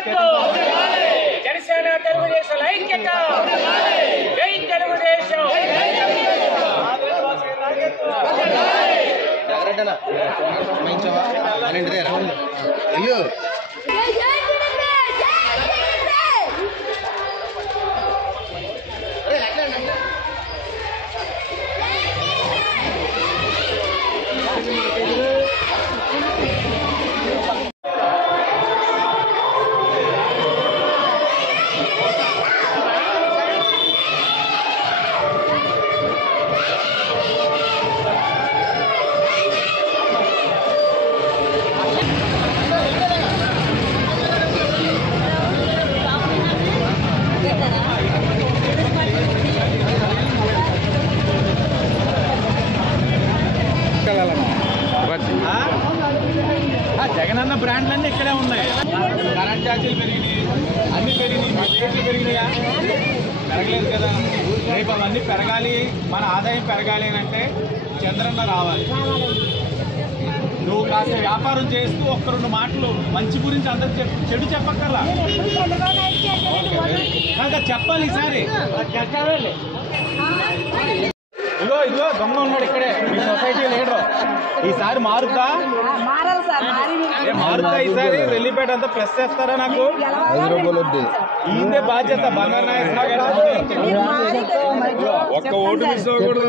నాయకత్వం జనసేన తెలుగుదేశం ఐక్యత జై తెలుగుదేశం అయ్యో జగనన్న బ్రాండ్లన్నీ ఇక్కడే ఉన్నాయి. కరెంట్ ఛార్జీలు పెరిగినాయి, అన్ని పెరిగినాయి, రేట్లు పెరిగినాయా? పెరగలేదు కదా. రేపు అవన్నీ పెరగాలి, మన ఆదాయం పెరగాలి అని అంటే చంద్రన్న రావాలి. నువ్వు కాస్త వ్యాపారం చేస్తూ ఒక్క రెండు మాటలు మంచి గురించి అందరికి చెడు చెప్పక్కర్లా. చెప్పాలి ఈసారి. ఇదిగో దొంగ ఉన్నాడు ఇక్కడే, మీ సొసైటీ లీడర్. ఈసారి మారుతా ఈసారి రెల్లిపేట అంతా ప్రెస్ చేస్తారా? నాకు ఈయనే బాధ్యత. బంగారు నాయక్ ఒక్క ఓటు మిస్ అవ్వకూడదు.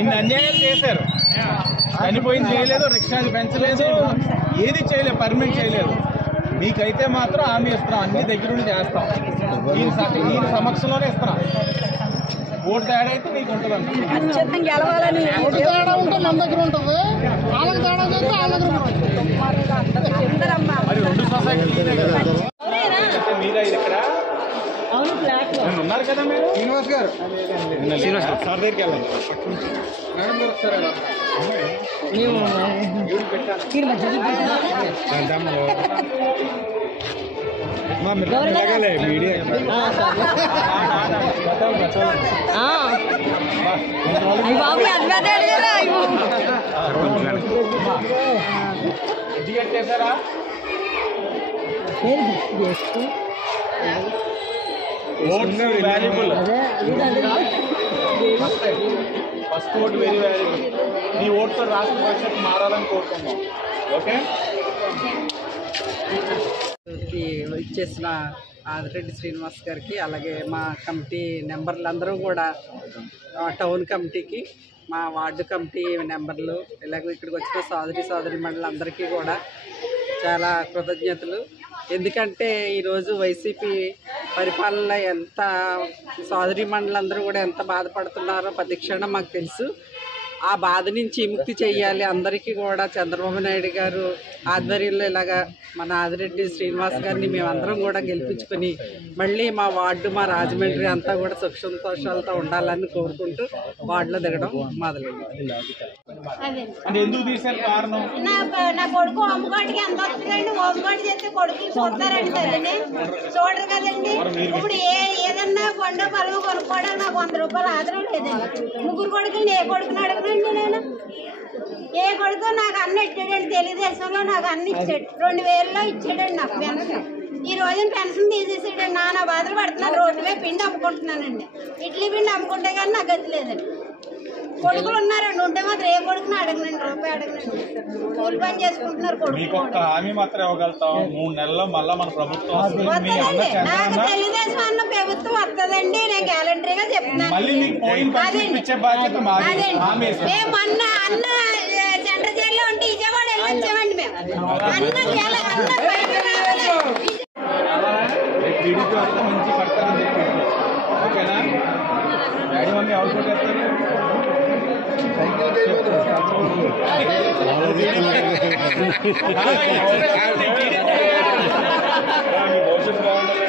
ఇన్ని అన్యాయాలు చేశారు. చనిపోయింది చేయలేదు, రిక్షాలు పెంచలేదు, ఏది చేయలేదు, పర్మిట్ చేయలేదు. మీకైతే మాత్రం హామీ ఇస్తున్నాం, అన్ని దగ్గరుండి చేస్తాం. ఈయన సమక్షంలోనే ఇస్తున్నాం. ఓటు తేడా అయితే మీకు ఉంటుంది అండి. మరి రెండు సొసైటీలు మీరే ఇక్కడ ఉన్నారు కదా మీరు. శ్రీనివాస్ గారు సార్ దగ్గరికి వెళ్ళాలి. మీడియా టికెట్ చేశారా? Votes valuable. First vote very valuable. నీ ఓట్తో రాష్ట్ర భవిష్యత్తు మారాలని కోరుకుందాం. ఓకే. ఇచ్చేసిన ఆదిరెడ్డి శ్రీనివాస్ గారికి, అలాగే మా కమిటీ నెంబర్లందరూ కూడా, టౌన్ కమిటీకి, మా వార్డు కమిటీ నెంబర్లు, ఇలాగ ఇక్కడికి వచ్చిన సోదరి మండలందరికీ కూడా చాలా కృతజ్ఞతలు. ఎందుకంటే ఈరోజు వైసీపీ పరిపాలన ఎంత సోదరి మండలందరూ కూడా ఎంత బాధపడుతున్నారో ప్రతి క్షణం మాకు తెలుసు. ఆ బాధ నుంచి విముక్తి చేయాలి అందరికీ కూడా చంద్రబాబు నాయుడు గారు ఆధ్వర్యంలో ఇలాగా మన ఆదిరెడ్డి శ్రీనివాస్ గారిని మేమందరం కూడా గెలిపించుకొని మళ్ళీ మా వార్డు, మా రాజమండ్రి అంతా కూడా సుఖ సంతోషాలతో ఉండాలని కోరుకుంటూ వార్డులో దిగడం మొదలైంది. ఎందుకు తీసారు కారణం? నా కొడుకు హోంగార్డుకి ఎంత వస్తుందండి? హోంగార్డు చేస్తే కొడుకు చూస్తారండి, తల్లిని చూడరు కదండి. ఇప్పుడు ఏదన్నా పండు పొలం కొనుక్కోవడం నాకు 100 రూపాయలు ఆధారం లేదండి. ముగ్గురు కొడుకుని ఏ కొడుకుని అడగనండి నేను. ఏ కొడుకు నాకు అన్ని ఇచ్చాడండి. తెలుగుదేశంలో నాకు అన్ని ఇచ్చాడు. 2000లో ఇచ్చాడండి నాకు పెన్షన్. ఈ రోజున పెన్షన్ తీసేసాడండి. నానా బాధలు పడుతున్నాను. రోడ్డు మీద పిండి అమ్ముకుంటున్నానండి. ఇడ్లీ పిండి అమ్ముకుంటే కానీ నాకు గతి లేదండి. కొడుకులు ఉన్నారండి, ఉంటే మాత్రం ఏ కొడుకుని అడగనండి, రూపాయి అడగనండి. కూలి పని చేసుకుంటున్నారు కొడుకు. హామీ మాత్రం ఇవ్వగలుగుతాం. 3 నెలల్లో మళ్ళీ మన ప్రభుత్వం వస్తుందండి. నాకు తెలుగుదేశం అన్న ప్రభుత్వం వస్తుందండి. నేను గ్యారంటీగా చెప్తున్నాను. మేము మొన్న అన్న సెంటర్ జైల్లో ఉంటే విజయవాడ వెళ్ళొచ్చామండి. మేము మంచి పడతారని చెప్పి. ఓకేనా? డాడీ మమ్మీ ఎవరు కొట్టేస్తారు? భవిష్యత్తు బాగుండాలి.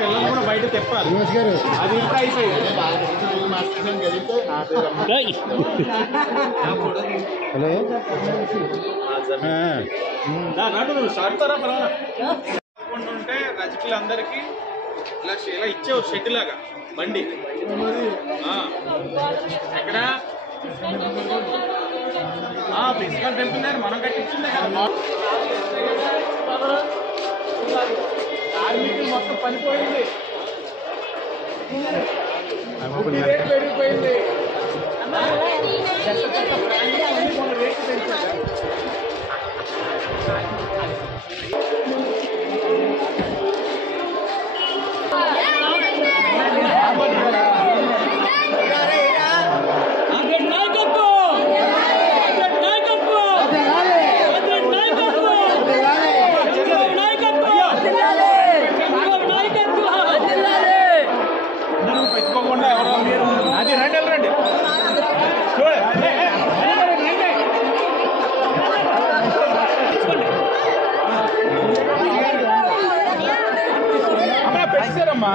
పిల్లలు కూడా బయట తిప్పాలి. అది ఇంకా అయిపోయింది. హలో నువ్వు సాగుతారా పలానా ఉంటే రజకులందరికీ ఇలా ఇచ్చేవారు షెడ్ లాగా బండి. ఎక్కడ ప్రిన్సిపల్ టెంపుల్ దగ్గర మనం కట్టించిందే కదా. కార్మికులు మొత్తం పనిపోయింది, రేట్ పెరిగిపోయింది. రేట్లు పెంచారు. పెట్టుకోకుండా ఎవరో మీరు అది రండి రండి అమ్మా పెట్టారమ్మా.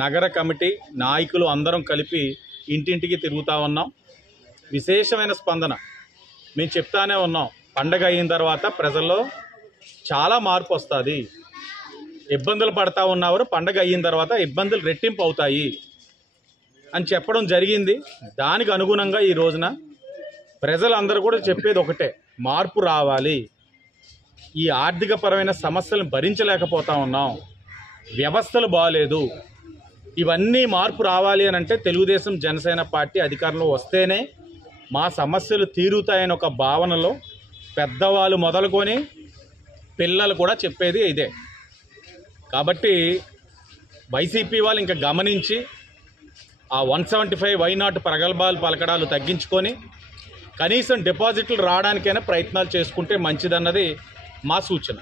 నగర కమిటీ నాయకులు అందరం కలిపి ఇంటింటికి తిరుగుతూ ఉన్నాం. విశేషమైన స్పందన మేము చెప్తానే ఉన్నాం. పండగ అయిన తర్వాత ప్రజల్లో చాలా మార్పు వస్తుంది. ఇబ్బందులు పడతా ఉన్నవారు పండగ అయిన తర్వాత ఇబ్బందులు రెట్టింపు అవుతాయి అని చెప్పడం జరిగింది. దానికి అనుగుణంగా ఈ రోజున ప్రజలందరూ కూడా చెప్పేది ఒకటే, మార్పు రావాలి. ఈ ఆర్థికపరమైన సమస్యలను భరించలేకపోతా ఉన్నాం, వ్యవస్థలు బాగాలేదు. ఇవన్నీ మార్పు రావాలి అని అంటే తెలుగుదేశం జనసేన పార్టీ అధికారంలో వస్తేనే మా సమస్యలు తీరుతాయని ఒక భావనలో పెద్దవాళ్ళు మొదలుకొని పిల్లలు కూడా చెప్పేది ఇదే. కాబట్టి వైసీపీ వాళ్ళు ఇంకా గమనించి ఆ 175 వైనాట్ ప్రగల్భాలు పలకడాలు తగ్గించుకొని కనీసం డిపాజిట్లు రావడానికైనా ప్రయత్నాలు చేసుకుంటే మంచిదన్నది మా సూచన.